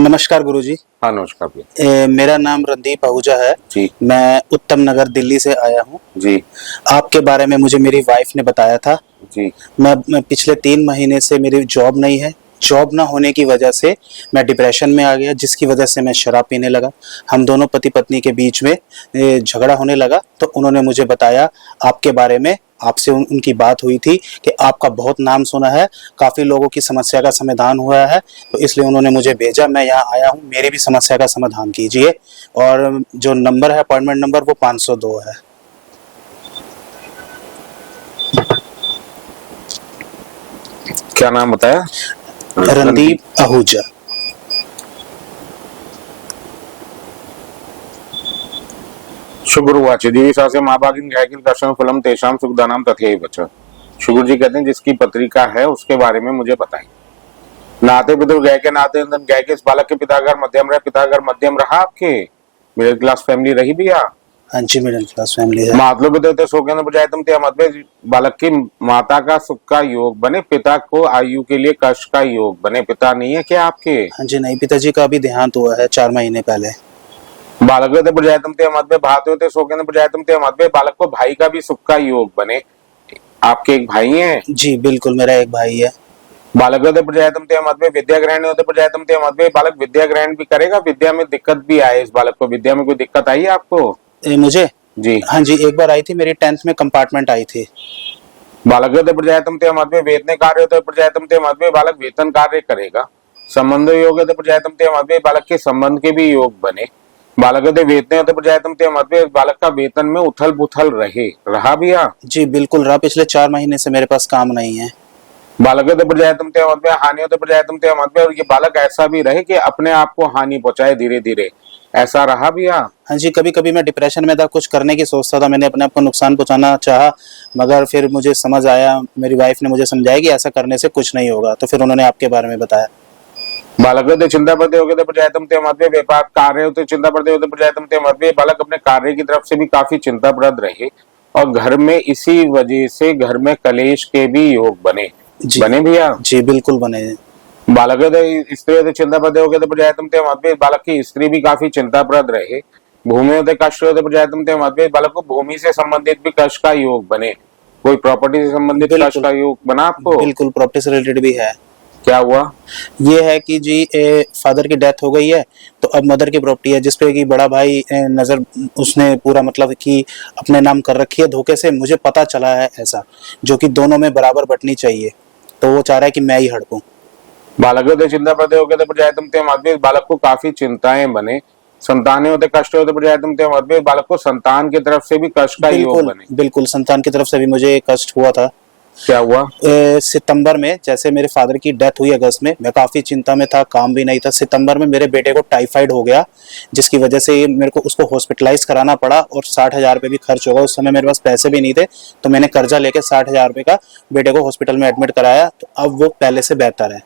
नमस्कार गुरुजी। हाँ नमस्कार भैया। मेरा नाम रणदीप आहूजा है जी मैं उत्तम नगर दिल्ली से आया हूँ। जी आपके बारे में मुझे मेरी वाइफ ने बताया था। जी मैं पिछले 3 महीने से मेरी जॉब नहीं है। जॉब ना होने की वजह से मैं डिप्रेशन में आ गया, जिसकी वजह से मैं शराब पीने लगा। हम दोनों पति पत्नी के बीच में झगड़ा होने लगा, तो उन्होंने मुझे बताया आपके बारे में। आपसे उनकी बात हुई थी कि आपका बहुत नाम सुना है, काफ़ी लोगों की समस्या का समाधान हुआ है, तो इसलिए उन्होंने मुझे भेजा। मैं यहाँ आया हूँ, मेरी भी समस्या का समाधान कीजिए। और जो नंबर है, अपॉइंटमेंट नंबर, वो 502 है। क्या नाम बताया? रणदीप आहूजा। शुक्रुवाच दिवी शास्य महाभागिन गायकिन दर्शन फलम तेषाम सुखदानाम तथैव च। शुक्र जी कहते हैं जिसकी पत्रिका है उसके बारे में मुझे बताएं। नाते पितृ गय के नाते गय के इस बालक के पिता घर मध्यम रहे, पिता घर मध्यम रहा आपके, मिडिल क्लास फैमिली रही भैया? हाँ जी, मिडिल क्लास फैमिली है। मातलो पिता शोकेंद्र बजाय तुम ते मत में बालक की माता का सुख का योग बने, पिता को आयु के लिए कष्ट का योग बने। पिता नहीं है क्या आपके? हाँ जी, नहीं, पिताजी का अभी देहांत हुआ है 4 महीने पहले। बालक प्रजातम ते मत में भाते होते शोकेंद्र प्रजातम ते मत में बालक को भाई का भी सुख का योग बने। आपके एक भाई हैं? जी बिल्कुल, मेरा एक भाई है। बालक प्रजातम ते मत में विद्या ग्रहण होते प्रजातम ते मत में बालक विद्या ग्रहण भी करेगा, विद्या में दिक्कत भी आए इस बालक को? विद्या में कोई दिक्कत आई है आपको? मुझे? जी हाँ जी, एक बार आई थी, मेरी 10th में कंपार्टमेंट आई थी। बालक प्रजातम ते मत में वेतन कार्य होते प्रजातम ते मत में बालक वेतन कार्य करेगा। संबंध योग प्रजातम ते मत में बालक के संबंध के भी योग बने। बालक वेतन होते प्रजातम ते मत में बालक का वेतन में उथल पुथल रहा भैया? जी बिल्कुल रहा, पिछले 4 महीने से मेरे पास काम नहीं है। बालक प्रजातम ते मत में हानि होते प्रजातम ते मत में, और ये बालक ऐसा भी रहे कि अपने आप को हानि पहुंचाए धीरे धीरे, ऐसा रहा भैया? हाँ जी, कभी कभी मैं डिप्रेशन में था, कुछ करने की सोचता था, मैंने अपने आप को नुकसान पहुंचाना चाहा, मगर फिर मुझे समझ आया, मेरी वाइफ ने मुझे समझाया कि ऐसा करने से कुछ नहीं होगा, तो फिर उन्होंने आपके बारे में बताया। बालक चिंता पड़ते होते प्रजातम ते मत में व्यापार कार्य होते चिंता पड़ते होते प्रजातम ते मत में बालक अपने कार्य की तरफ से भी काफी चिंताप्रद रहे, और घर में इसी वजह से घर में कलेश के भी योग बने। जी बने भैया? जी बिल्कुल बने। बालक स्त्री होते चिंताप्रद होते प्रजातम ते मत में बालक की स्त्री भी काफी चिंताप्रद रहे। भूमि होते कष्ट होते प्रजातम ते मत में बालक को भूमि से संबंधित भी कष्ट का योग बने। कोई प्रॉपर्टी से संबंधित कष्ट का योग बना आपको? बिल्कुल, प्रॉपर्टी से रिलेटेड भी है। क्या हुआ? ये है कि जी फादर की डेथ हो गई है, तो अब मदर की प्रॉपर्टी है, जिसपे कि बड़ा भाई नजर, उसने पूरा मतलब कि अपने नाम कर रखी है धोखे से। मुझे पता चला है ऐसा, जो कि दोनों में बराबर बंटनी चाहिए, तो वो चाह रहा है कि मैं ही हड़पूं। बालक चिंता पड़ते होते प्रजातम ते मत में बालक को काफी चिंताएं बने। संतान होते कष्ट होते प्रजातम ते मत में बालक को संतान की तरफ से भी कष्ट का योग बिल्कुल बने। बिल्कुल, संतान की तरफ से भी मुझे कष्ट हुआ था। क्या हुआ? सितंबर में, जैसे मेरे फादर की डेथ हुई अगस्त में, मैं काफ़ी चिंता में था, काम भी नहीं था। सितंबर में मेरे बेटे को टाइफाइड हो गया, जिसकी वजह से मेरे को उसको हॉस्पिटलाइज कराना पड़ा, और 60,000 रुपये भी खर्च होगा। उस समय मेरे पास पैसे भी नहीं थे, तो मैंने कर्जा लेके 60,000 रुपये का बेटे को हॉस्पिटल में एडमिट कराया, तो अब वो पहले से बेहतर है।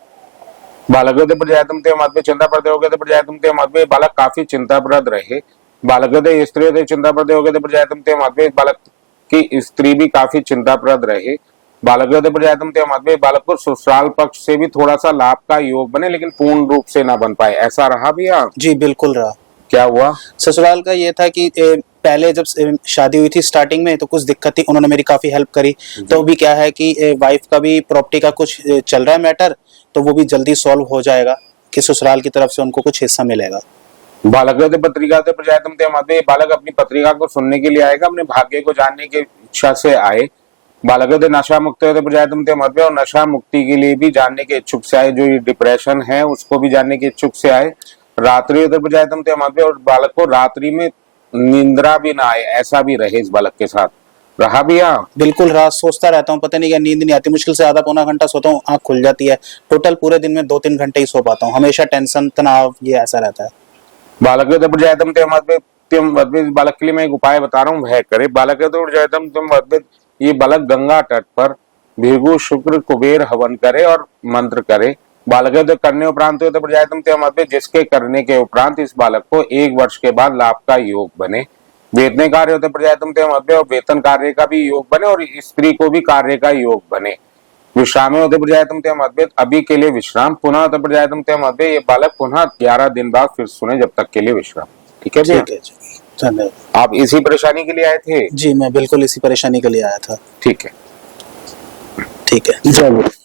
बालक प्रजातम ते मत में चिंता पड़ते होते प्रजातम ते मत में बालक काफी चिंताप्रद रहे। बालक स्त्री होते चिंता पड़ते होते प्रजातम ते मत में बालक की स्त्री भी काफी चिंताप्रद रहे। बालक प्रजातम ते मत में बालक को ससुराल पक्ष से भी थोड़ा सा लाभ का योग बने, लेकिन पूर्ण रूप से ना बन पाए, ऐसा रहा भैया? जी बिल्कुल रहा। क्या हुआ? ससुराल का ये था कि पहले जब शादी हुई थी स्टार्टिंग में, तो कुछ दिक्कत थी, उन्होंने मेरी काफ़ी हेल्प करी। तो अभी क्या है कि वाइफ का भी प्रॉपर्टी का कुछ चल रहा है मैटर, तो वो भी जल्दी सॉल्व हो जाएगा कि ससुराल की तरफ से उनको कुछ हिस्सा मिलेगा। बालक पत्रिका प्रजातम ते मत में बालक अपनी पत्रिका को सुनने के लिए आएगा, अपने भाग्य को जानने की इच्छा से आए। बालक नशा मुक्त होते प्रजातम ते मत में, और नशा मुक्ति के लिए भी जानने के इच्छुक से आए। जो ये डिप्रेशन है उसको भी जानने के इच्छुक से आए। रात्रि होते प्रजातम ते मत में, और बालक को रात्रि में निंद्रा भी ना आए, ऐसा भी रहे इस बालक के साथ, रहा भैया? बिल्कुल रात सोचता रहता हूँ, पता नहीं क्या नींद नहीं आती, मुश्किल से आधा पौना घंटा सोता हूँ, आँख खुल जाती है। टोटल पूरे दिन में 2-3 घंटे ही सो पाता हूँ, हमेशा टेंशन तनाव ये ऐसा रहता है। बालक प्रजातम ते मत में बालक के लिए मैं एक उपाय बता रहा हूँ, वह करे। बालक प्रजातम ते मत में ये बालक गंगा तट पर भृगु शुक्र कुबेर हवन करे और मंत्र करे। बालक करने उपरांत होते प्रजातम ते मत में, जिसके करने के उपरांत इस बालक को 1 वर्ष के बाद लाभ का योग बने। वेतन कार्य होते प्रजातम ते मत में, और वेतन कार्य का भी योग बने, और स्त्री को भी कार्य का योग बने। विश्राम होते प्रजातंत्र मध्य, अभी के लिए विश्राम, पुनः होते प्रजातंत्र मध्य, ये बालक पुनः 11 दिन बाद फिर सुने, जब तक के लिए विश्राम। ठीक है भैया, ठीक है जी, धन्यवाद। आप इसी परेशानी के लिए आए थे? जी मैं बिल्कुल इसी परेशानी के लिए आया था। ठीक है। ठीक है, जय गुरु।